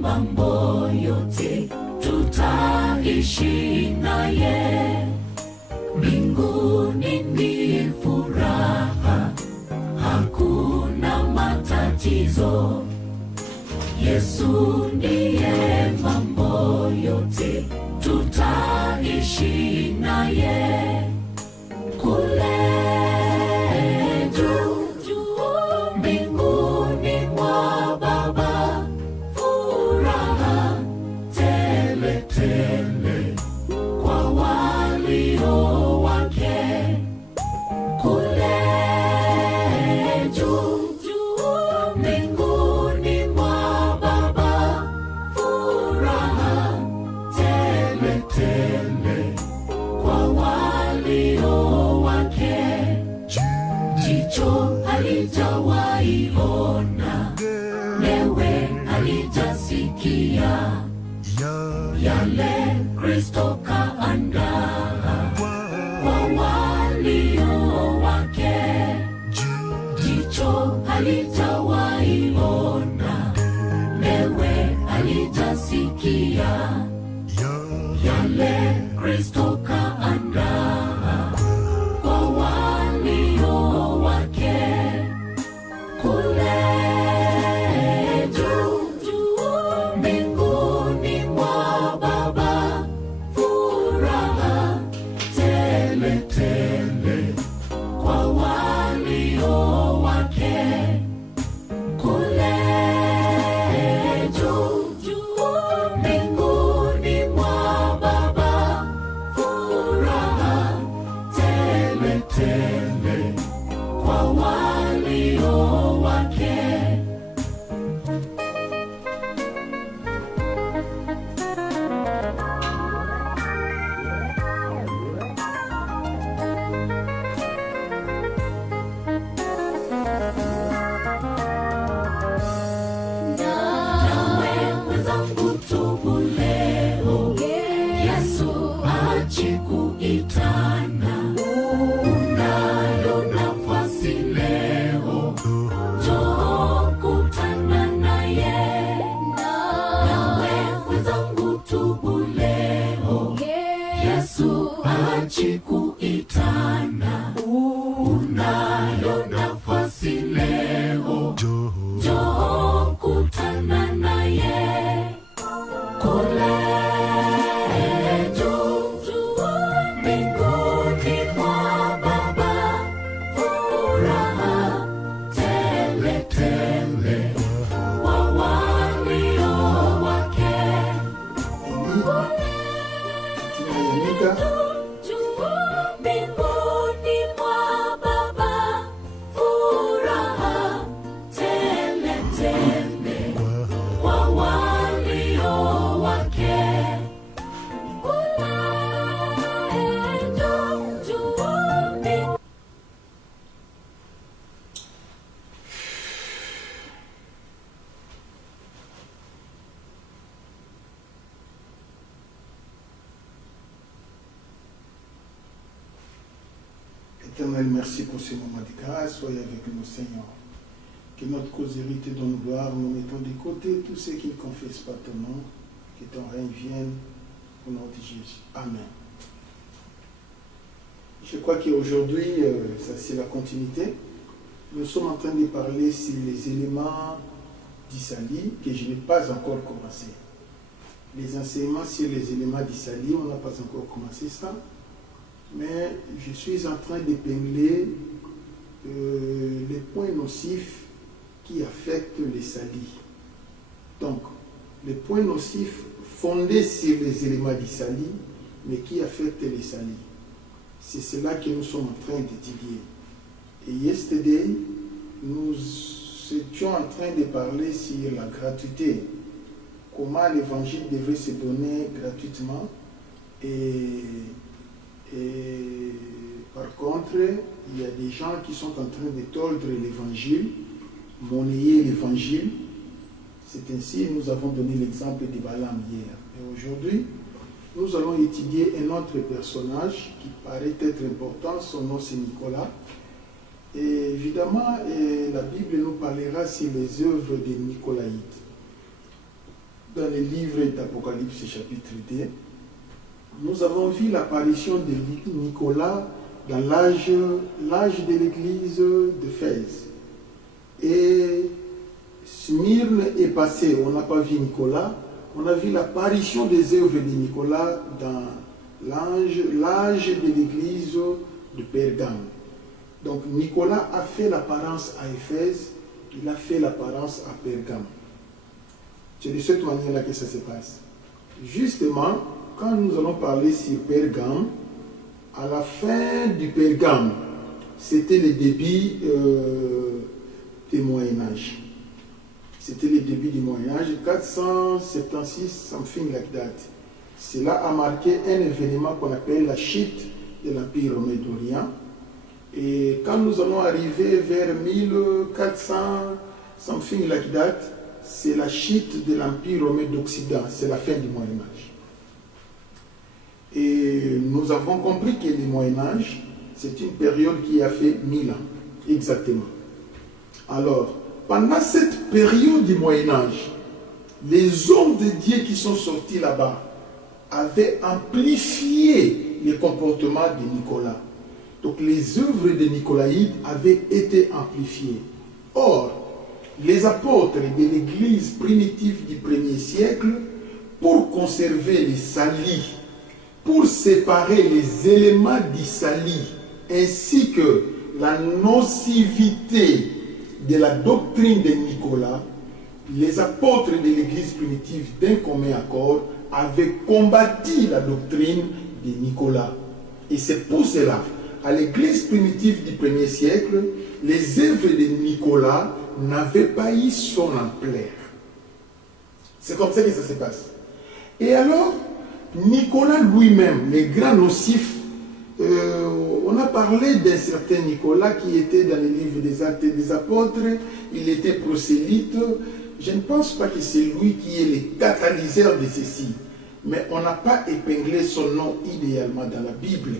Mambo yote tutaishi naye, mbinguni ni furaha, hakuna matatizo. Yesu ndiye mambo yote tutaishi naye, kule juu mbinguni mwa Baba, furaha tele tele kwa walio wake. Kule juu mbinguni mwa Baba, furaha tele tele kwa walio wake. Jicho halijawahi ona, lewe halijasikia yale Kristo kaandaa kwa walio wake. Jicho halijawahi ona, lewe halijasikia yale Kristo kaandaa kwa walio wake. Kule juu mbinguni mwa Baba, furaha tele tele kwa walio wake. Kule juu mbinguni mwa Baba, furaha tele tele kwa walio wake. Nawe mwenzangu, tubu leo, Yesu achi kuitana. Unayo nafasi leo, njoo kutana naye. Nawe mwenzangu, tubu leo, Yesu achi kuitana. Unayo nafasi leo, njoo kutana naye. Kule juu mbinguni mwa Baba, furaha tele tele kwa walio wake. Juu mbinguni mwa Baba, furaha tele tele kwa walio wake. Éternel, merci pour ce moment de grâce. Soyez avec nous, Seigneur. Que notre causerie te donne gloire. Nous mettons de côté tous ceux qui ne confessent pas ton nom. Que ton règne vienne au nom de Jésus. Amen. Je crois qu'aujourd'hui, ça c'est la continuité. Nous sommes en train de parler sur les éléments d'Isali que je n'ai pas encore commencé. Les enseignements sur les éléments d'Isali, on n'a pas encore commencé ça. Mais je suis en train d'épingler les points nocifs qui affectent les salis. Donc, les points nocifs fondés sur les éléments d'Isali, mais qui affectent les salis. C'est cela que nous sommes en train d'étudier. Et yesterday, nous étions en train de parler sur la gratuité. Comment l'évangile devait se donner gratuitement. Et par contre, il y a des gens qui sont en train de tordre l'évangile, monnayer l'évangile. C'est ainsi que nous avons donné l'exemple de Balaam hier. Et aujourd'hui, nous allons étudier un autre personnage qui paraît être important. Son nom c'est Nicolas. Et évidemment, la Bible nous parlera sur les œuvres des Nicolaïtes. dans le livre d'Apocalypse chapitre 2, nous avons vu l'apparition de Nicolas dans l'âge de l'église d'Éphèse. Et Smyrne est passé, on n'a pas vu Nicolas, on a vu l'apparition des œuvres de Nicolas dans l'âge de l'église de Pergame. Donc Nicolas a fait l'apparence à Éphèse, il a fait l'apparence à Pergame. C'est de cette manière-là que ça se passe. Justement, quand nous allons parler sur Pergame, à la fin du Pergame, c'était le début du Moyen-Âge. C'était le début du Moyen-Âge, 476, something like that. Cela a marqué un événement qu'on appelle la chute de l'Empire romain d'Orient. Et quand nous allons arriver vers 1400, something like that, c'est la chute de l'Empire romain d'Occident, c'est la fin du Moyen-Âge. Et nous avons compris que le Moyen-Âge, c'est une période qui a fait 1000 ans, exactement. Alors, pendant cette période du Moyen-Âge, les hommes de Dieu qui sont sortis là-bas avaient amplifié le comportement de Nicolas. Donc les œuvres de Nicolaïde avaient été amplifiées. Or, les apôtres de l'Église primitive du 1er siècle, pour conserver les salis, pour séparer les éléments du salis, ainsi que la nocivité de la doctrine de Nicolas, les apôtres de l'Église primitive d'un commun accord avaient combattu la doctrine de Nicolas. Et c'est pour cela, à l'Église primitive du 1er siècle, les œuvres de Nicolas n'avaient pas eu son ampleur. C'est comme ça que ça se passe. Et alors, Nicolas lui-même, le grand nocif, on a parlé d'un certain Nicolas qui était dans le livre des Actes des Apôtres, il était prosélyte. Je ne pense pas que c'est lui qui est le catalyseur de ceci, mais on n'a pas épinglé son nom idéalement dans la Bible.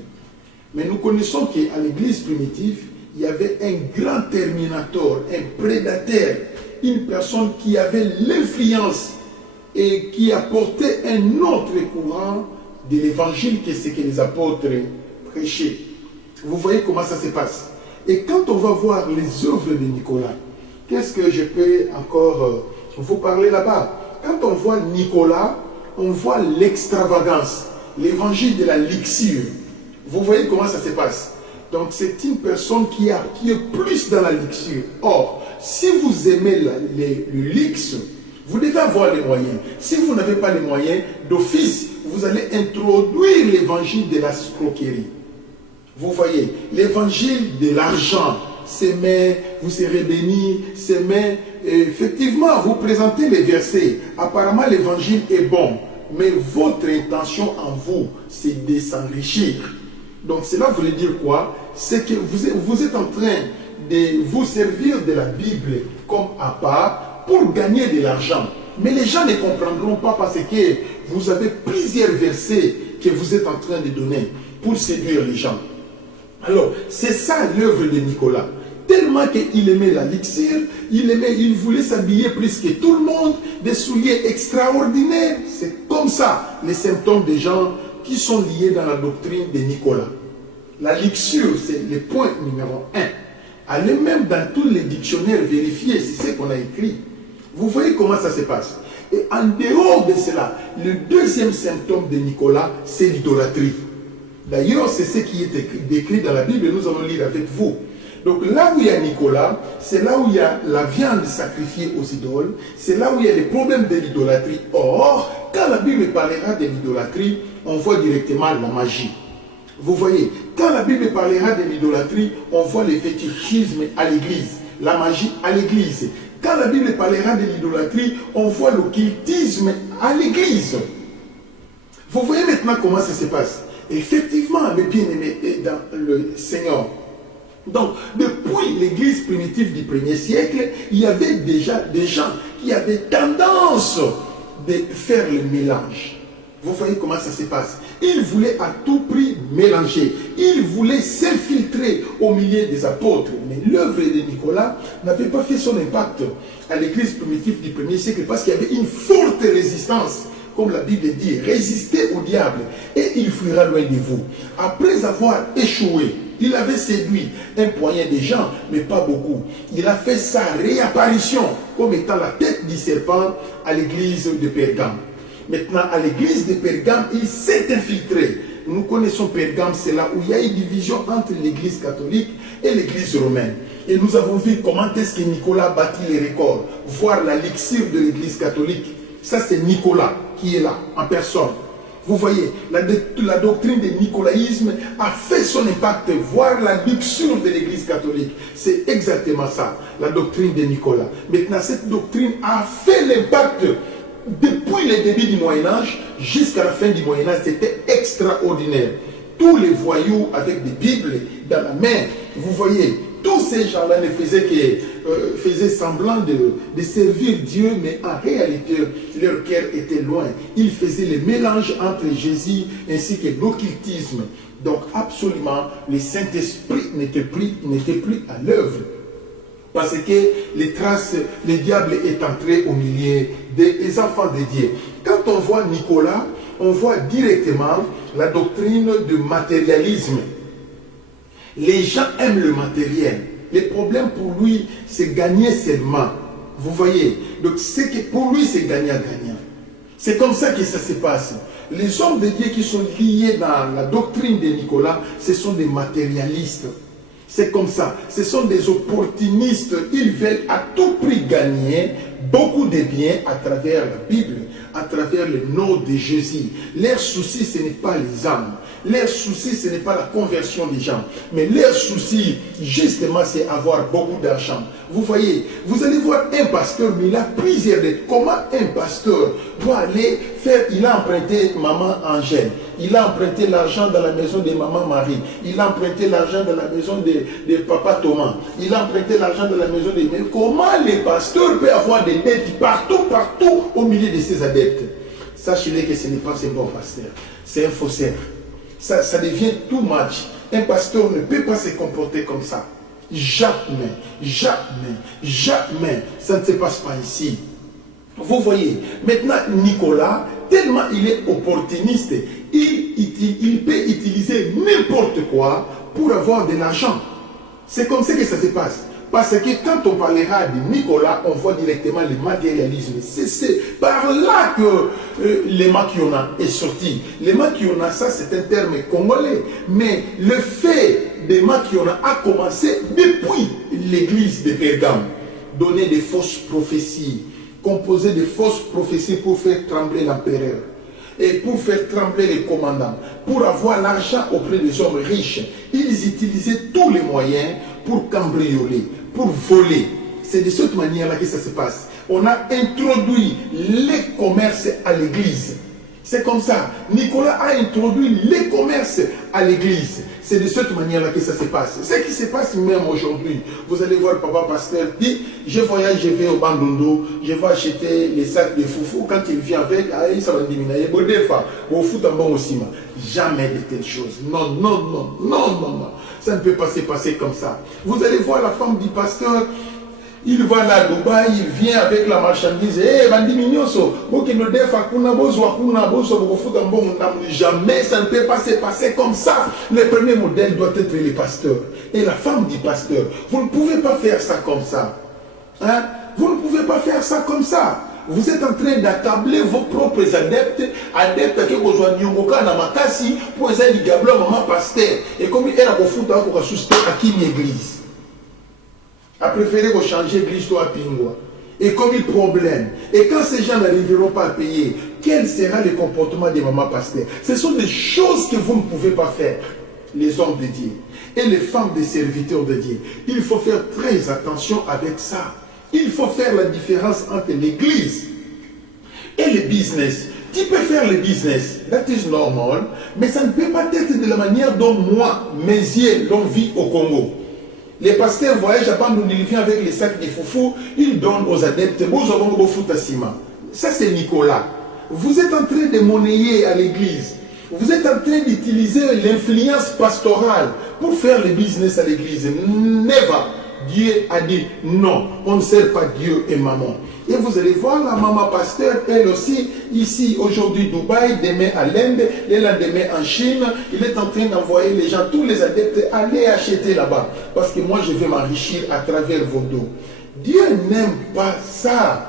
Mais nous connaissons qu'à l'église primitive, il y avait un grand terminateur, un prédateur, une personne qui avait l'influence et qui apportait un autre courant de l'évangile que ce que les apôtres prêchaient. Vous voyez comment ça se passe. Et quand on va voir les œuvres de Nicolas, qu'est-ce que je peux encore vous parler là-bas? Quand on voit Nicolas, on voit l'extravagance, l'évangile de la luxure. Vous voyez comment ça se passe. Donc c'est une personne qui est plus dans la luxure. Or, si vous aimez le luxe, vous devez avoir les moyens. Si vous n'avez pas les moyens, d'office, vous allez introduire l'évangile de la scroquerie. Vous voyez, l'évangile de l'argent. S'aimer, vous serez bénis, s'aimer. Effectivement, vous présentez les versets. Apparemment, l'évangile est bon. Mais votre intention en vous, c'est de s'enrichir. Donc cela voulait dire quoi? C'est que vous êtes en train de vous servir de la Bible comme appât pour gagner de l'argent. Mais les gens ne comprendront pas parce que vous avez plusieurs versets que vous êtes en train de donner pour séduire les gens. Alors, c'est ça l'œuvre de Nicolas. Tellement qu'il aimait la luxure, il voulait s'habiller plus que tout le monde, des souliers extraordinaires. C'est comme ça les symptômes des gens qui sont liés dans la doctrine de Nicolas. La luxure, c'est le point numéro 1. Allez même dans tous les dictionnaires vérifier, c'est ce qu'on a écrit. Vous voyez comment ça se passe. Et en dehors de cela, le deuxième symptôme de Nicolas, c'est l'idolâtrie. D'ailleurs, c'est ce qui est décrit dans la Bible et nous allons lire avec vous. Donc là où il y a Nicolas, c'est là où il y a la viande sacrifiée aux idoles, c'est là où il y a les problèmes de l'idolâtrie. Or, quand la Bible parlera de l'idolâtrie, on voit directement la magie. Vous voyez, quand la Bible parlera de l'idolâtrie, on voit le fétichisme à l'église, la magie à l'église. Quand la Bible parlera de l'idolâtrie, on voit l'occultisme à l'église. Vous voyez maintenant comment ça se passe. Effectivement, mes bien-aimés, dans le Seigneur. Donc, depuis l'église primitive du 1er siècle, il y avait déjà des gens qui avaient tendance de faire le mélange. Vous voyez comment ça se passe. Il voulait à tout prix mélanger. Il voulait s'infiltrer au milieu des apôtres. Mais l'œuvre de Nicolas n'avait pas fait son impact à l'église primitive du 1er siècle parce qu'il y avait une forte résistance. Comme la Bible dit, résistez au diable et il fuira loin de vous. Après avoir échoué, il avait séduit un poignet de gens, mais pas beaucoup. Il a fait sa réapparition comme étant la tête du serpent à l'église de Pergame. Maintenant, à l'église de Pergame, il s'est infiltré. Nous connaissons Pergame, c'est là où il y a une division entre l'église catholique et l'église romaine. Et nous avons vu comment est-ce que Nicolas bâtit les records, voir la lixure de l'église catholique. Ça, c'est Nicolas qui est là, en personne. Vous voyez, la doctrine du nicolaïsme a fait son impact, voir la luxure de l'église catholique. C'est exactement ça, la doctrine de Nicolas. Maintenant, cette doctrine a fait l'impact depuis le début du Moyen-Âge jusqu'à la fin du Moyen-Âge. C'était extraordinaire. Tous les voyous avec des Bibles dans la main, vous voyez, tous ces gens-là ne faisaient semblant de servir Dieu, mais en réalité, leur cœur était loin. Ils faisaient le mélange entre Jésus ainsi que l'occultisme. Donc, absolument, le Saint-Esprit n'était plus à l'œuvre. Parce que les traces, le diable est entré au milieu des enfants de Dieu. Quand on voit Nicolas, on voit directement la doctrine du matérialisme. Les gens aiment le matériel. Le problème pour lui, c'est gagner seulement. Vous voyez? Donc, c'est que pour lui, c'est gagnant-gagnant. C'est comme ça que ça se passe. Les hommes de Dieu qui sont liés dans la doctrine de Nicolas, ce sont des matérialistes. C'est comme ça. Ce sont des opportunistes. Ils veulent à tout prix gagner beaucoup de biens à travers la Bible, à travers le nom de Jésus. Leur souci, ce n'est pas les âmes. Leur souci, ce n'est pas la conversion des gens. Mais leur souci, justement, c'est avoir beaucoup d'argent. Vous voyez, vous allez voir un pasteur, mais il a plusieurs dettes. Comment un pasteur doit aller faire, il a emprunté maman Angèle. Il a emprunté l'argent dans la maison de maman Marie. Il a emprunté l'argent dans la maison de papa Thomas. Il a emprunté l'argent dans la maison de... Mais comment les pasteurs peuvent avoir des dettes partout au milieu de ces adeptes? Sachez-le que ce n'est pas un bon pasteur. C'est un faussaire. Ça devient too much. Un pasteur ne peut pas se comporter comme ça. Jamais. Ça ne se passe pas ici. Vous voyez, maintenant Nicolas, tellement il est opportuniste, il peut utiliser n'importe quoi pour avoir de l'argent. C'est comme ça que ça se passe. Parce que quand on parlera de Nicolas, on voit directement le matérialisme. C'est par là que le makiona est sorti. Le makiona, ça c'est un terme congolais. Mais le fait de makiona a commencé depuis l'église de Pergame. Donner des fausses prophéties, composer de fausses prophéties pour faire trembler l'empereur. Et pour faire trembler les commandants, pour avoir l'argent auprès des hommes riches, ils utilisaient tous les moyens pour cambrioler, pour voler. C'est de cette manière-là que ça se passe. On a introduit les commerces à l'église. C'est comme ça. Nicolas a introduit les commerces à l'église. C'est de cette manière-là que ça se passe. Ce qui se passe même aujourd'hui. Vous allez voir papa pasteur dit, je voyage, je vais au Bandundu, je vais acheter les sacs de foufou. Quand il vient avec, ça va diminuer. Jamais de telles choses. Non. Ça ne peut pas se passer comme ça. Vous allez voir la femme du pasteur. Il va là à Dubaï, il vient avec la marchandise. Jamais ça ne peut pas se passer comme ça. Le premier modèle doit être le pasteur. Et la femme du pasteur. Vous ne pouvez pas faire ça comme ça. Hein? Vous ne pouvez pas faire ça comme ça. Vous êtes en train d'accabler vos propres adeptes qui vous ont nyongoka na makasi pour essayer de gabler maman pasteur. Et comme il a beau pour souster à qui l'église. A préféré vous changer l'église à Pingwa. Et comme il problème. Et quand ces gens n'arriveront pas à payer, quel sera le comportement des mamans pasteurs? Ce sont des choses que vous ne pouvez pas faire, les hommes de Dieu et les femmes des serviteurs de Dieu. Il faut faire très attention avec ça. Il faut faire la différence entre l'église et le business. Tu peux faire le business, that is normal, mais ça ne peut pas être de la manière dont moi, mes yeux, l'ont vu au Congo. Les pasteurs voyagent à Bandundu, ils viennent avec les sacs de foufou, ils donnent aux adeptes, ça c'est Nicolas. vous êtes en train de monnayer à l'église. Vous êtes en train d'utiliser l'influence pastorale pour faire le business à l'église. Never. Dieu a dit non, on ne sert pas Dieu et maman. Et vous allez voir la maman pasteur, elle aussi, ici, aujourd'hui, Dubaï, demain à l'Inde, le lendemain en Chine. Il est en train d'envoyer les gens, tous les adeptes, aller acheter là-bas. Parce que moi, je vais m'enrichir à travers vos dons. Dieu n'aime pas ça.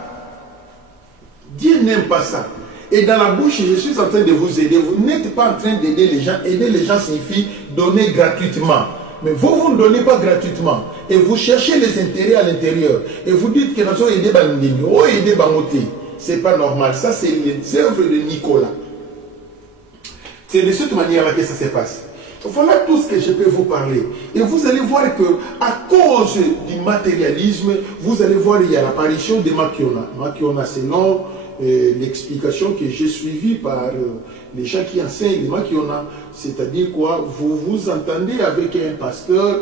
Dieu n'aime pas ça. Et dans la bouche, je suis en train de vous aider. Vous n'êtes pas en train d'aider les gens. Aider les gens signifie donner gratuitement. Mais vous ne donnez pas gratuitement. Et vous cherchez les intérêts à l'intérieur. Et vous dites que nous avons aidé Bandini, ou aidé Bamoté. Ce n'est pas normal. Ça, c'est les œuvres de Nicolas. C'est de cette manière-là que ça se passe. Voilà tout ce que je peux vous parler. Et vous allez voir que, à cause du matérialisme, vous allez voir il y a l'apparition de Makiona. Makiona, c'est long. L'explication que j'ai suivie par les gens qui enseignent les Makiona, c'est-à-dire quoi, vous vous entendez avec un pasteur,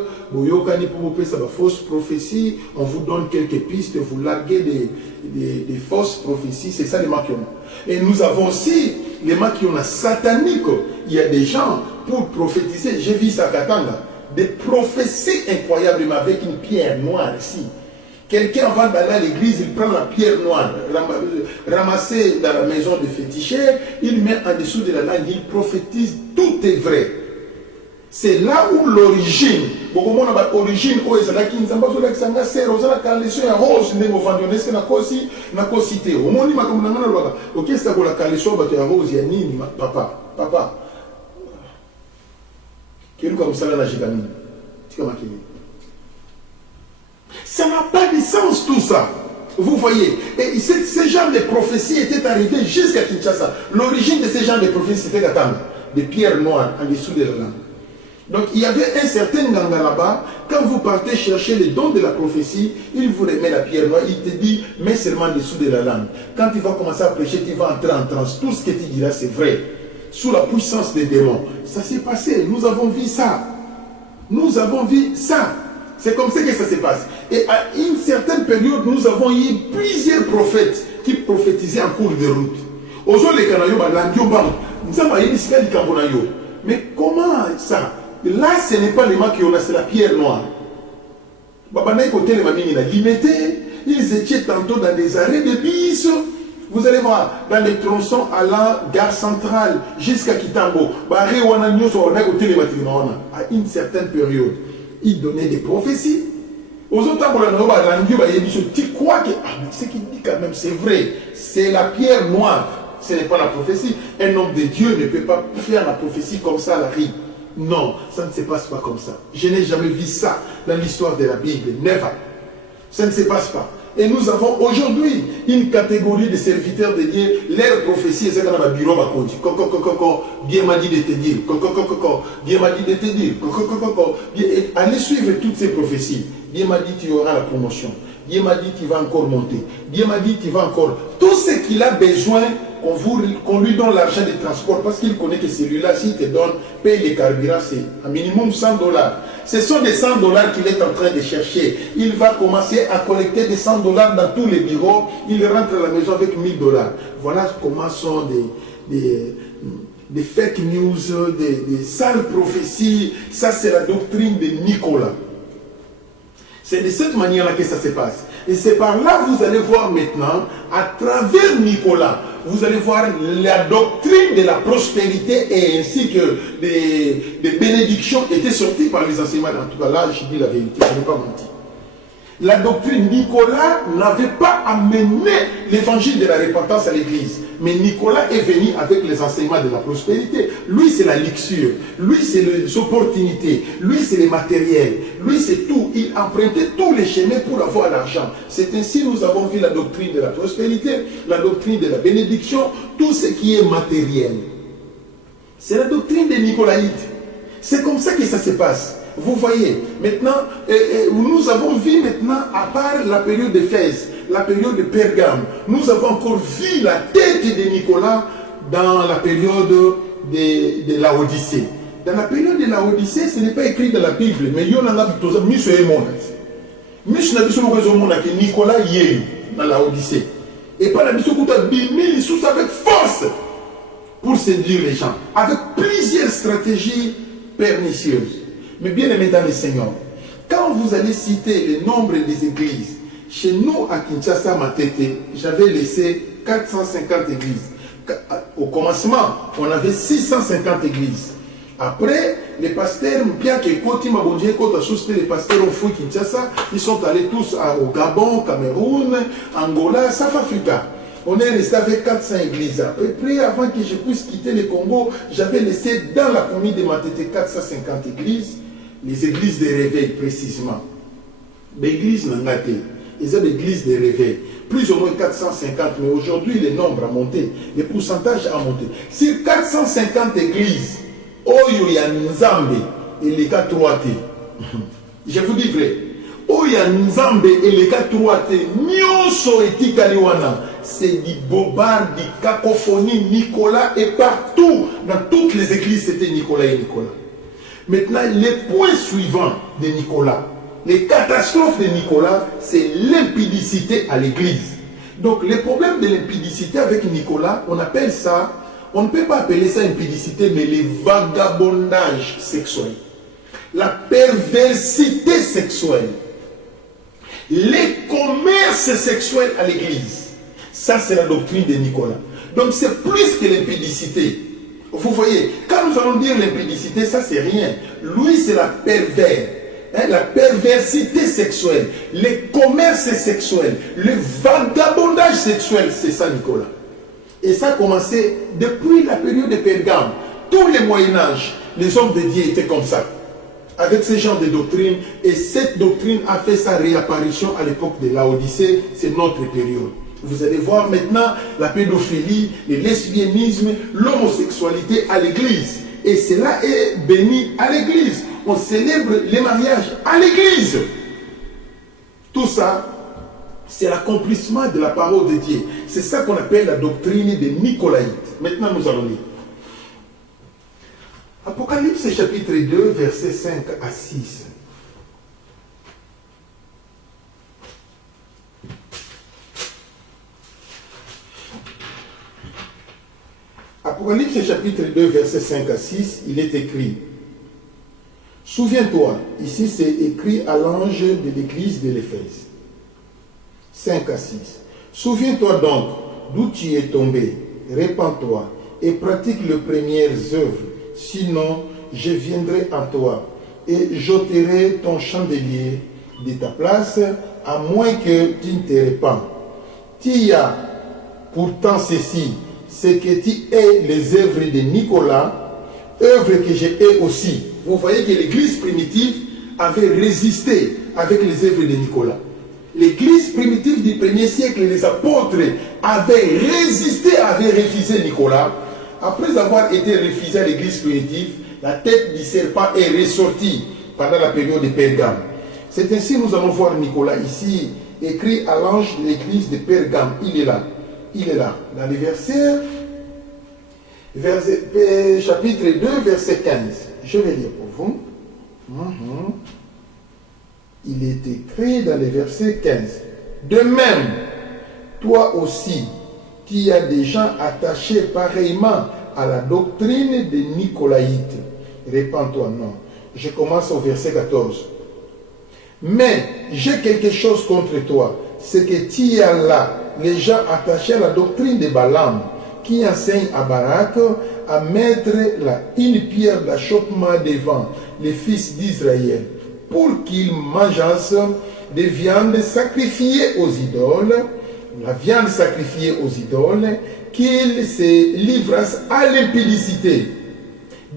fausse prophétie, on vous donne quelques pistes, vous larguez des fausses prophéties, c'est ça les Makiona. Et nous avons aussi les Makiona sataniques. Il y a des gens pour prophétiser, j'ai vu ça à Katanga, des prophéties incroyables, mais avec une pierre noire ici. Quelqu'un avant d'aller à l'église, il prend la pierre noire, ramassée dans la maison de féticheur, il met en dessous de la langue, il prophétise, tout est vrai. C'est là où l'origine, l'origine, papa, ça n'a pas de sens tout ça. Vous voyez, et ce genre de prophéties était arrivé jusqu'à Kinshasa. L'origine de ce genre de prophéties, c'était Katanga, des pierres noires en dessous de la langue. Donc il y avait un certain ganga là-bas, quand vous partez chercher les dons de la prophétie, il vous remet la pierre noire, il te dit, mets seulement en dessous de la langue. Quand tu vas commencer à prêcher, tu vas entrer en transe. Tout ce que tu diras, c'est vrai. Sous la puissance des démons. Ça s'est passé, nous avons vu ça. Nous avons vu ça. C'est comme ça que ça se passe. Et à une certaine période, nous avons eu plusieurs prophètes qui prophétisaient en cours de route. Mais comment ça? Là, ce n'est pas les Makiona, c'est la pierre noire. Ils étaient tantôt dans des arrêts de bus. Vous allez voir, dans les tronçons allant gare centrale jusqu'à Kitambo. À une certaine période, il donnait des prophéties. Aux autres, tu crois que ce qu'il dit quand même, c'est vrai. C'est la pierre noire. Ce n'est pas la prophétie. Un homme de Dieu ne peut pas faire la prophétie comme ça à la rue. Non, ça ne se passe pas comme ça. Je n'ai jamais vu ça dans l'histoire de la Bible. Never. Ça ne se passe pas. Et nous avons aujourd'hui une catégorie de serviteurs de Dieu. Leur prophétie, c'est dans le bureau. Dieu m'a dit de te dire. Dieu m'a dit de te dire. Allez suivre toutes ces prophéties. Dieu m'a dit tu auras la promotion. Dieu m'a dit tu vas encore monter. Dieu m'a dit tu vas encore. Tout ce qu'il a besoin, qu'on lui donne l'argent de transport, parce qu'il connaît que celui-là, s'il te donne, paye les carburants, c'est un minimum $100. Ce sont des $100 qu'il est en train de chercher. Il va commencer à collecter des $100 dans tous les bureaux. Il rentre à la maison avec $1000. Voilà comment sont des fake news, des sales prophéties. Ça, c'est la doctrine de Nicolas. C'est de cette manière-là que ça se passe. Et c'est par là que vous allez voir maintenant, à travers Nicolas, vous allez voir la doctrine de la prospérité et ainsi que des bénédictions étaient sorties par les enseignements. En tout cas, là, je dis la vérité, je n'ai pas menti. La doctrine Nicolas n'avait pas amené l'évangile de la repentance à l'église. Mais Nicolas est venu avec les enseignements de la prospérité. Lui, c'est la luxure. Lui, c'est les opportunités. Lui, c'est les matériels. Lui, c'est tout. Il empruntait tous les chemins pour avoir l'argent. C'est ainsi que nous avons vu la doctrine de la prospérité, la doctrine de la bénédiction, tout ce qui est matériel. C'est la doctrine des Nicolaïtes. C'est comme ça que ça se passe. Vous voyez, maintenant, nous avons vu maintenant, à part la période d'Éphèse, la période de Pergame, nous avons encore vu la tête de Nicolas dans la période de la Odyssée. Dans la période de la Odyssée, ce n'est pas écrit dans la Bible, mais il y en a tout ça, Nicolas y est dans la Odyssée. Et par la mission, avec force, pour séduire les gens, avec plusieurs stratégies pernicieuses. Mais bien aimés dans le Seigneur, quand vous allez citer le nombre des églises, chez nous à Kinshasa, Matete, j'avais laissé 450 églises. Au commencement, on avait 650 églises. Après, les pasteurs, bien que les pasteurs ont fui Kinshasa, ils sont allés tous au Gabon, Cameroun, Angola, South Africa. On est resté avec 400 églises. Après, avant que je puisse quitter le Congo, j'avais laissé dans la commune de Matete 450 églises, les églises de réveil précisément. L'église n'a été. Ils ont l'église de réveil. Plus ou moins 450, mais aujourd'hui le nombre a monté, le pourcentage a monté. Sur 450 églises, Oyo ya Nzambe et les 3T. Je vous dis vrai. Oyo ya Nzambe et les 3T, Nyonso etikaliwana. C'est du bobard, du cacophonie, Nicolas, et partout, dans toutes les églises, c'était Nicolas et Nicolas. Maintenant, les points suivants de Nicolas, les catastrophes de Nicolas, c'est l'impudicité à l'église. Donc, le problème de l'impudicité avec Nicolas, on appelle ça, on ne peut pas appeler ça impudicité, mais le vagabondage sexuel, la perversité sexuelle, les commerces sexuels à l'église. Ça, c'est la doctrine de Nicolas. Donc, c'est plus que l'impudicité. Vous voyez, quand nous allons dire l'impudicité, ça, c'est rien. Lui, c'est la pervers. La perversité sexuelle, les commerces sexuels, le vagabondage sexuel, c'est ça, Nicolas. Et ça a commencé depuis la période de Pergame. Tous les Moyen-Âge, les hommes de Dieu étaient comme ça, avec ce genre de doctrine. Et cette doctrine a fait sa réapparition à l'époque de Laodicée, c'est notre période. Vous allez voir maintenant la pédophilie, le lesbianisme, l'homosexualité à l'église. Et cela est béni à l'église. On célèbre les mariages à l'église. Tout ça, c'est l'accomplissement de la parole de Dieu. C'est ça qu'on appelle la doctrine des Nicolaïtes. Maintenant, nous allons lire. Apocalypse chapitre 2, versets 5 à 6. Apocalypse chapitre 2, versets 5 à 6, il est écrit: souviens-toi, ici c'est écrit à l'ange de l'église de l'Éphèse. 5 à 6. Souviens-toi donc d'où tu es tombé, répands-toi et pratique les premières œuvres, sinon je viendrai à toi et j'ôterai ton chandelier de ta place, à moins que tu ne te répands. Tu y as pourtant ceci, c'est que tu aies les œuvres de Nicolas, œuvres que j'ai aussi. Vous voyez que l'église primitive avait résisté avec les œuvres de Nicolas. L'église primitive du 1er siècle, les apôtres avaient résisté, avaient refusé Nicolas. Après avoir été refusé à l'église primitive, la tête du serpent est ressortie pendant la période de Pergame. C'est ainsi que nous allons voir Nicolas ici, écrit à l'ange de l'église de Pergame. Il est là. Il est là. Dans les versets, chapitre 2, verset 15. Je vais lire pour vous. Il est écrit dans les versets 15. De même, toi aussi, tu as des gens attachés pareillement à la doctrine des Nicolaïtes. Répands-toi, non. Je commence au verset 14. Mais j'ai quelque chose contre toi, c'est que tu as là les gens attachés à la doctrine de Balaam, qui enseigne à Barak à mettre une pierre d'achoppement devant les fils d'Israël, pour qu'ils mangeassent des viandes sacrifiées aux idoles, la viande sacrifiée aux idoles, qu'ils se livrassent à l'impudicité.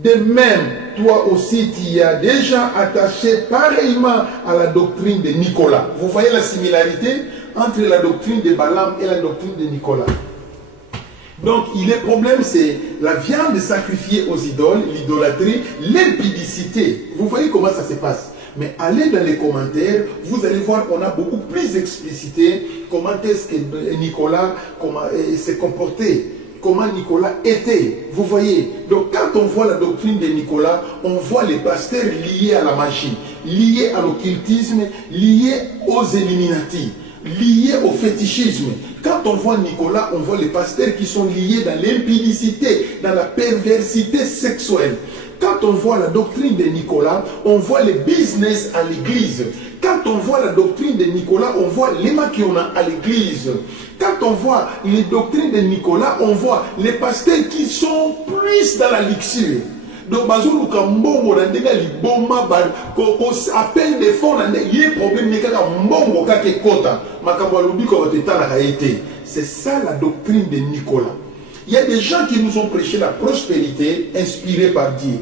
De même, toi aussi, tu as déjà attaché pareillement à la doctrine de Nicolas. Vous voyez la similarité entre la doctrine de Balaam et la doctrine de Nicolas. Donc, le problème, c'est la viande sacrifiée aux idoles, l'idolâtrie, l'impudicité. Vous voyez comment ça se passe. Mais allez dans les commentaires, vous allez voir qu'on a beaucoup plus explicité comment est-ce que Nicolas s'est comporté, comment Nicolas était. Vous voyez. Donc quand on voit la doctrine de Nicolas, on voit les pasteurs liés à la magie, liés à l'occultisme, liés aux Illuminati, liés au fétichisme. Quand on voit Nicolas, on voit les pasteurs qui sont liés dans l'impudicité, dans la perversité sexuelle. Quand on voit la doctrine de Nicolas, on voit le business à l'église. Quand on voit la doctrine de Nicolas, on voit les maquiona à l'église. Quand on voit les doctrines de Nicolas, on voit les pasteurs qui sont plus dans la luxure. Donc, bazou kambongo na ndega liboma ba ko appel de fond na yé problème ni kaka mbongo kake kota makambo lobi ko bateta na été. C'est ça la doctrine de Nicolas. Il y a des gens qui nous ont prêché la prospérité inspirée par Dieu.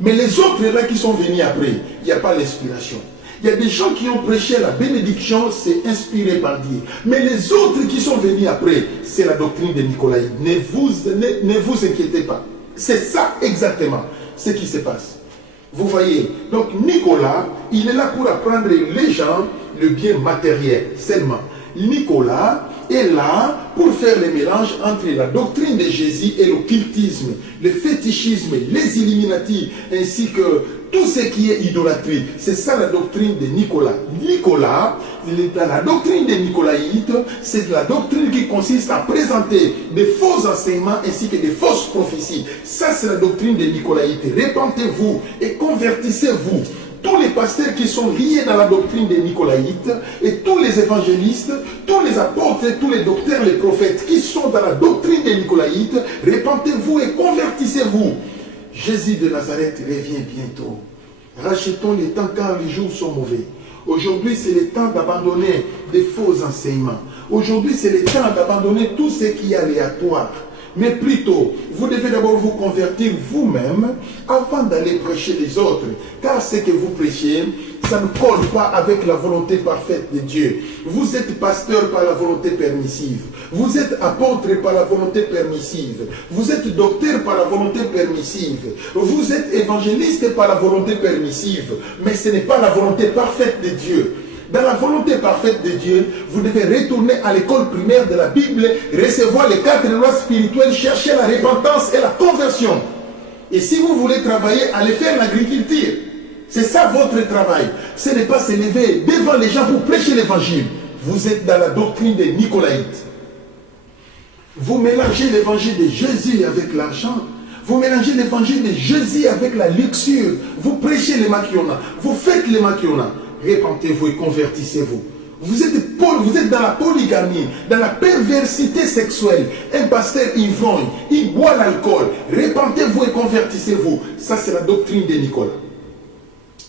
Mais les autres là qui sont venus après, il n'y a pas l'inspiration. Il y a des gens qui ont prêché la bénédiction, c'est inspiré par Dieu. Mais les autres qui sont venus après, c'est la doctrine de Nicolas. Ne vous inquiétez pas. C'est ça exactement ce qui se passe. Vous voyez, donc Nicolas, il est là pour apprendre les gens le bien matériel seulement. Nicolas est là pour faire le mélange entre la doctrine de Jésus et l'occultisme, le fétichisme, les Illuminati, ainsi que tout ce qui est idolâtrie. C'est ça la doctrine de Nicolas. Nicolas, la doctrine des Nicolaïtes, c'est la doctrine qui consiste à présenter des faux enseignements ainsi que des fausses prophéties. Ça, c'est la doctrine des Nicolaïtes. Répentez-vous et convertissez-vous. Tous les pasteurs qui sont liés dans la doctrine des Nicolaïtes et tous les évangélistes, tous les apôtres, tous les docteurs, les prophètes qui sont dans la doctrine des Nicolaïtes, répentez-vous et convertissez-vous. Jésus de Nazareth revient bientôt. Rachetons les temps car les jours sont mauvais. Aujourd'hui, c'est le temps d'abandonner des faux enseignements. Aujourd'hui, c'est le temps d'abandonner tout ce qui est aléatoire. Mais plutôt, vous devez d'abord vous convertir vous-même avant d'aller prêcher les autres. Car ce que vous prêchez, ça ne colle pas avec la volonté parfaite de Dieu. Vous êtes pasteur par la volonté permissive. Vous êtes apôtre par la volonté permissive. Vous êtes docteur par la volonté permissive. Vous êtes évangéliste par la volonté permissive. Mais ce n'est pas la volonté parfaite de Dieu. Dans la volonté parfaite de Dieu, vous devez retourner à l'école primaire de la Bible, recevoir les 4 lois spirituelles, chercher la repentance et la conversion. Et si vous voulez travailler, allez faire l'agriculture. C'est ça votre travail. Ce n'est pas se lever devant les gens pour prêcher l'évangile. Vous êtes dans la doctrine des Nicolaïtes. Vous mélangez l'évangile de Jésus avec l'argent. Vous mélangez l'évangile de Jésus avec la luxure. Vous prêchez les maquiona. Vous faites les maquiona. Répentez-vous et convertissez-vous. Vous êtes dans la polygamie, dans la perversité sexuelle. Un pasteur ivrogne, il boit l'alcool. Répentez-vous et convertissez-vous. Ça, c'est la doctrine de Nicolas.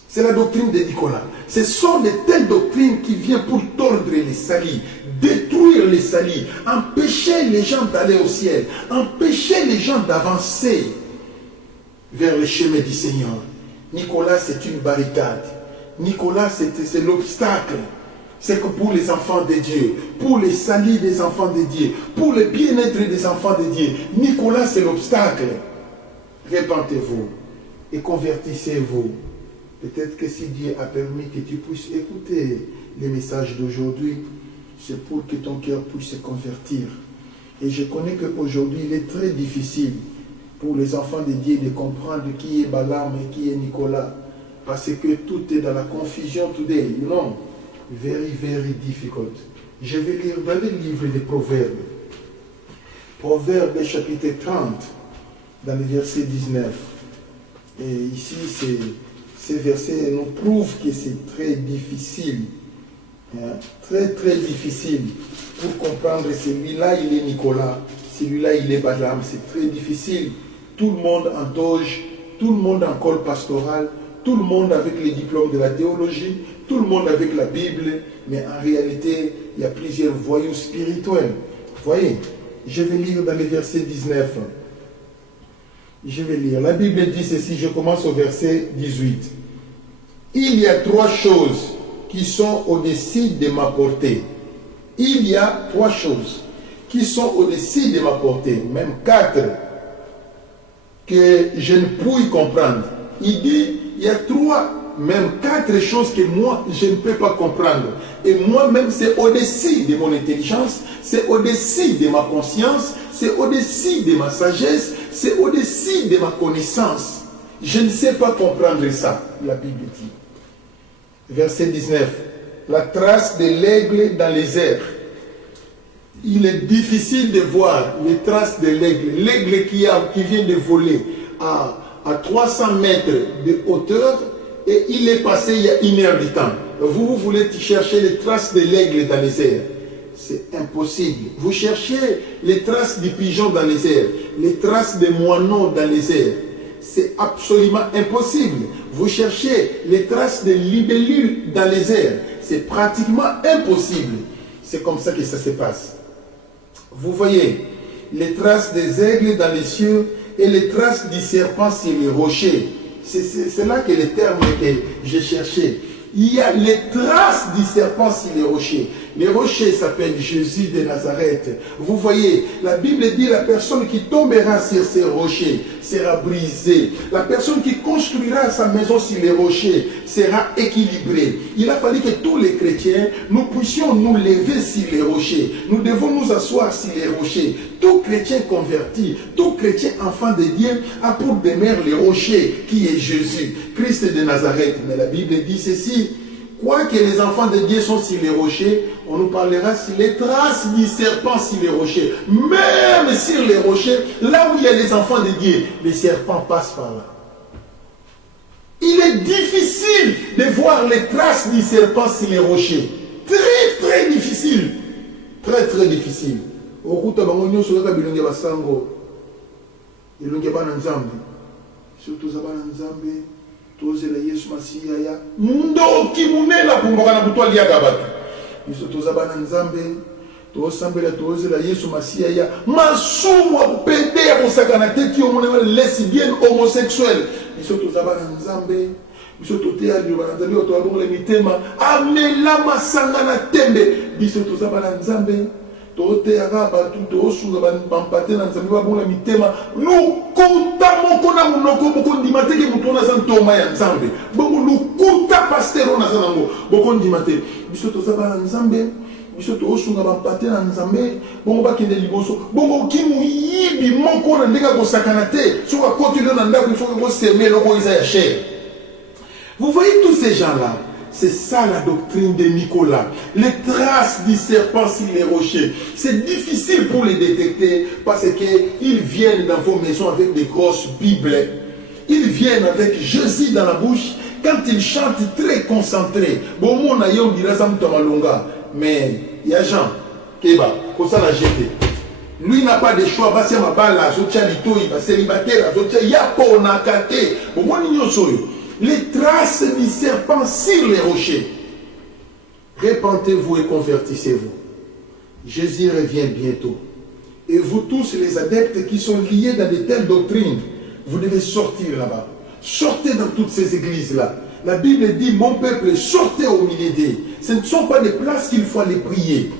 C'est la doctrine de Nicolas. Ce sont de telles doctrines qui viennent pour tordre les salis, détruire les salis, empêcher les gens d'aller au ciel, empêcher les gens d'avancer vers le chemin du Seigneur. Nicolas, c'est une barricade. Nicolas, c'est l'obstacle. C'est que pour les enfants de Dieu, pour les salis des enfants de Dieu, pour le bien-être des enfants de Dieu, Nicolas, c'est l'obstacle. Répentez-vous et convertissez-vous. Peut-être que si Dieu a permis que tu puisses écouter les messages d'aujourd'hui, c'est pour que ton cœur puisse se convertir. Et je connais qu'aujourd'hui, il est très difficile pour les enfants de Dieu de comprendre qui est Balaam et qui est Nicolas. Parce que tout est dans la confusion today. You know, very, very difficult. Je vais lire dans le livre des Proverbes. Proverbes chapitre 30, dans le verset 19. Et ici, ces versets nous prouvent que c'est très difficile. Hein, très, très difficile. Pour comprendre, celui-là, il est Nicolas. Celui-là, il est Balaam. C'est très difficile. Tout le monde en toge, tout le monde en col pastoral, tout le monde avec les diplômes de la théologie, tout le monde avec la Bible, mais en réalité, il y a plusieurs voyous spirituels. Voyez, je vais lire dans le verset 19. Je vais lire. La Bible dit ceci, je commence au verset 18. Il y a 3 choses qui sont au-dessus de ma portée. Il y a 3 choses qui sont au-dessus de ma portée, même 4, que je ne puis comprendre. Il dit, il y a 3, même 4 choses que moi, je ne peux pas comprendre. Et moi-même, c'est au-dessus de mon intelligence, c'est au-dessus de ma conscience, c'est au-dessus de ma sagesse, c'est au-dessus de ma connaissance. Je ne sais pas comprendre ça, la Bible dit. Verset 19. La trace de l'aigle dans les airs. il est difficile de voir les traces de l'aigle. L'aigle qui vient de voler à 300 mètres de hauteur et il est passé il y a 1 heure du temps. Vous voulez chercher les traces de l'aigle dans les airs. C'est impossible. Vous cherchez les traces du pigeon dans les airs, les traces des moineaux dans les airs. C'est absolument impossible. Vous cherchez les traces des libellules dans les airs. C'est pratiquement impossible. C'est comme ça que ça se passe. Vous voyez les traces des aigles dans les cieux et les traces du serpent sur les rochers. C'est là que le terme que j'ai cherché. Il y a les traces du serpent sur les rochers. Les rochers s'appellent Jésus de Nazareth. Vous voyez, la Bible dit la personne qui tombera sur ces rochers sera brisée. La personne qui construira sa maison sur les rochers sera équilibrée. Il a fallu que tous les chrétiens, nous puissions nous lever sur les rochers. Nous devons nous asseoir sur les rochers. Tout chrétien converti, tout chrétien enfant de Dieu a pour demeure les rochers qui est Jésus, Christ de Nazareth. Mais la Bible dit ceci. Quoique les enfants de Dieu sont sur les rochers, on nous parlera sur les traces du serpent sur les rochers. Même sur les rochers, là où il y a les enfants de Dieu, les serpents passent par là. Il est difficile de voir les traces du serpent sur les rochers. Très, très difficile. Très, très difficile. Surtout tozela Yesu Masiya ya ndoki munela kumboka na butwa liaka batu biso tozabana nzambe tosambela tozela Yesu Masiya ya masumu pede ya kosakana teki omona lesbienne homosexuelle biso tozabana nzambe biso totea liyo banzambe otwabongole mitema amela masanga na tembe biso tozabana nzambe toteaka batu tosunga bampate na nzambe babongola mitema lukuta moko na munoko bokondima te ke mutu naza ntoma ya nzambe bongo lukuta pastero naza nango bokondima te biso tozaba na nzambe biso tosunga bampate na nzambe bongo bakende liboso bongo kimuyibi moko na ndenge kosakana te soki akoti lio na ndako il faut koseme eloko eza ya chair. Vous voyez tous ces gens-là. C'est ça la doctrine de Nicolas. Les traces du serpent sur les rochers. C'est difficile pour les détecter parce qu'ils viennent dans vos maisons avec des grosses Bibles. Ils viennent avec Jésus dans la bouche. Quand ils chantent très concentrés. Bon, mon aïe, dira ça malonga. Mais il y a Jean, Keba, pour ça la jeter. Lui n'a pas de choix. Bah, c'est ma balle là. Il va célibataire. Il y a pas on a caté. Bon, mon les traces du serpent sur les rochers. Repentez-vous et convertissez-vous. Jésus revient bientôt. Et vous tous les adeptes qui sont liés dans de telles doctrines, vous devez sortir là-bas. Sortez dans toutes ces églises-là. La Bible dit, mon peuple, sortez au milieu d'eux. Ce ne sont pas des places qu'il faut aller prier.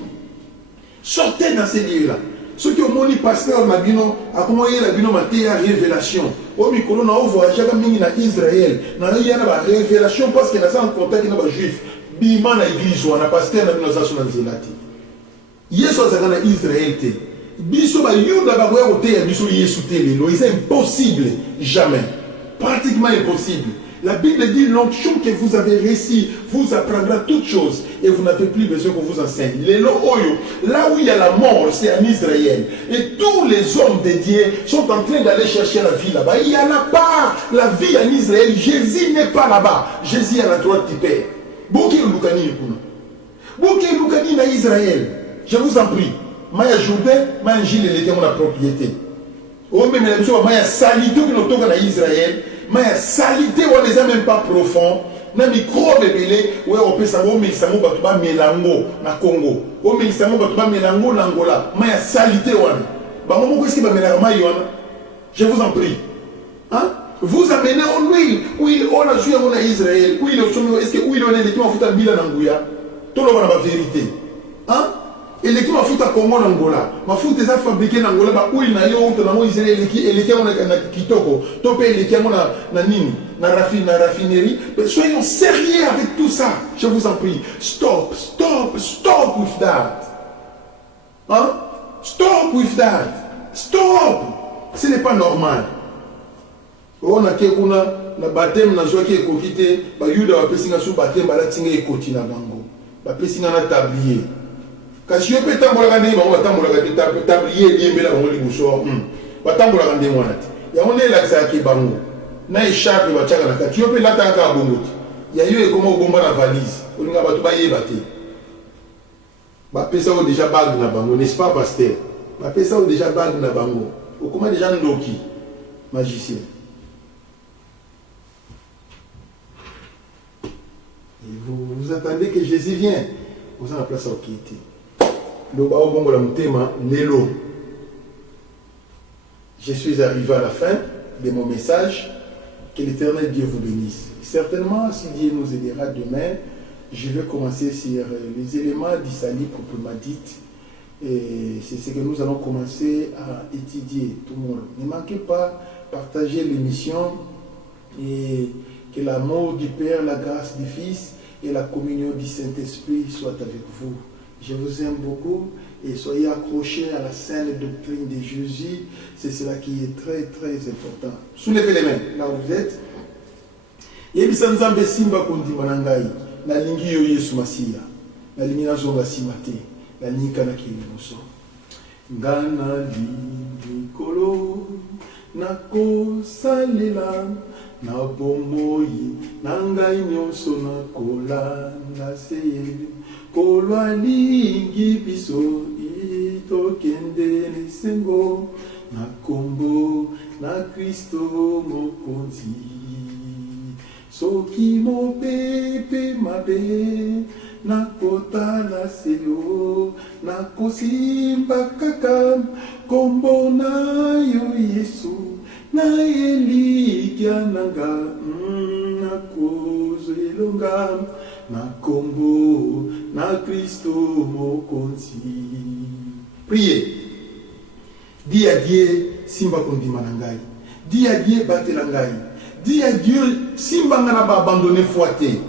Sortez dans ces lieux-là. Ceux qui ont mon pasteur Mabino, a commencé la bino maté à révélation. Au micro, on a voyagé à Israël. On a eu une révélation parce qu'il y a un contact avec les juifs. Bima na église, on a pasteur na nos assurances. Yesu azana Israël te. Biso ba yuda ba wa ote ya biso Yesu te lelo, c'est impossible, jamais. Pratiquement impossible. La Bible dit l'onction que vous avez reçue vous apprendra toutes choses et vous n'avez plus besoin qu'on vous enseigne. Là où il y a la mort, c'est en Israël. Et tous les hommes de Dieu sont en train d'aller chercher la vie là-bas. Il n'y en a pas la vie en Israël. Jésus n'est pas là-bas. Jésus est à la droite du Père. Boki Lukani na Israël. Je vous en prie. Maya Jourdain, Maya Gilles, elle était mon propriété. Oh, mais la chose, Maya Salito qui nous toque en Israël. Mais salité on les a même pas profond na microbe belé ouais on peut savoir mais ça m'a pas mélango na Congo oh mais ça m'a pas mélango na Angola mais salité on ba mon qu'est-ce qui va mélanger maïona je vous en prie hein vous amenez en huile oui on a joué en Israël oui est-ce que oui on est qui m'a foutu bila na Nguya tout le monde a la vérité hein et les qui m'a foutu à Congo na Angola m'a foutu des fabriqués na Angola ba oui na yo on na Israël qui et les qui on a kitoko topé les qui on a na nini na raffinerie. Mais soyons sérieux avec tout ça, je vous en prie. Stop with that. Hein? Stop with that. Stop. Ce n'est pas normal. On a quelqu'un na baptême na joie qui est coquité, ba yuda va pesinga sous baptême ba la tinga ekoti na bango. Ba pesinga na tablier. Kasi yo pe tambola ndenge bango batambola ka tablier liembela bango liboso batambola ndenge wana te yango nde elakisaka bango na écharpe batiaka na kati yo pe lataka bongo te ya yo ekoma obomba na valise olinga bato bayeba te bapesa oyo déjà bague na bango n'est-ce pas pasteur bapesa oyo déjà bague na bango okoma déjà ndoki magicien et vous attendez que Jésus vienne vous en la place à okiete je suis arrivé à la fin de mon message. Que l'Éternel Dieu vous bénisse. Certainement, si Dieu nous aidera demain, je vais commencer sur les éléments d'Isali proprement dit. Et c'est ce que nous allons commencer à étudier tout le monde. Ne manquez pas de partager l'émission et que l'amour du Père, la grâce du Fils et la communion du Saint-Esprit soient avec vous. Je vous aime beaucoup et soyez accrochés à la saine doctrine de Jésus. C'est cela qui est très très important. Soulevez les mains là où vous êtes. Yebisa nzambe simba kondima na ngai na lingi yo Yesu Masiya. Na lingi na zonga simate. Na lingi na kilimuso. Ngana lingi kolo na kosalela na bomoi na ngai nyonso na kolanda seye. Kolwa lingi biso itokende lisengo na kombo na Kristo mokonzi soki mopepe mabe na kotala seyo na kosimba kaka kombo na yo Yesu na elikya nanga na kozwelonga na kombo na Kristo mokonzi. Priez. Dis à Dieu simba kondima na ngai. Dis à Dieu batela ngai. Dis à Dieu simba ngana ba abandonner foité.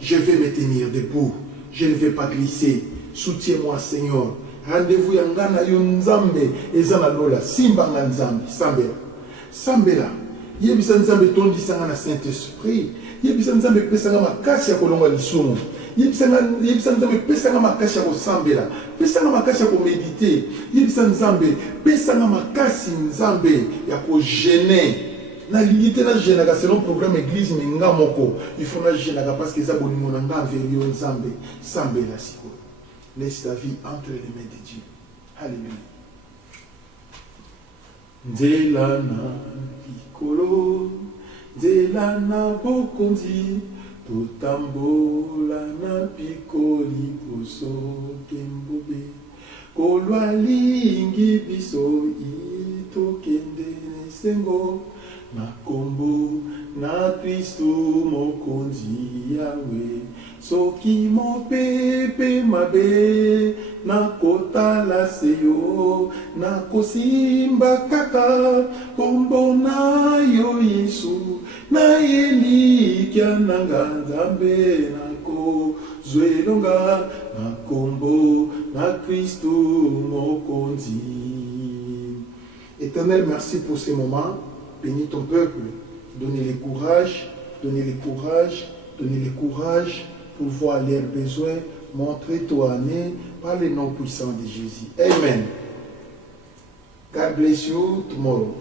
Je vais me tenir debout. Je ne vais pas glisser. Soutiens-moi Seigneur. Rendez-vous ya ngana yo nzambe ezana lola simba ngana nzambe sambela. Sambela. Yebisa nzambe tondisa ngana Saint-Esprit. Yebisa nzambe pesanga makasi ya kolonga lisumu. Yebisa nzambe pesanga makasi ya kosambela. Pesanga makasi ya komedite. Yebisa nzambe pesanga makasi nzambe ya kogene. Na limite na jenaka selon programme église minga moko. Il faut na jenaka parce que ça bolingo na nga envers yo nzambe. Sambela siko. Laisse ta vie entre les mains de Dieu. Alléluia. Nzela na pikolo. Nzela na bokonzi. Totambola na pikoli poso kembobe. Kolwa lingi biso itokende nesengo. Na kombo na Kristo mokonzi yawe. Soki mopepe mabe na kotala seyo. Na kosimba kaka kombo na yo Yesu. Na elikya nanga nzambe na kozwelonga na kombo na Kristo mokonzi. Éternel, merci pour ces moments. Bénis ton peuple. Donnez-les courage, donnez-les courage, donnez-les courage pour voir leurs besoins. Montrez-toi né par le nom puissant de Jésus. Amen. God bless you tomorrow.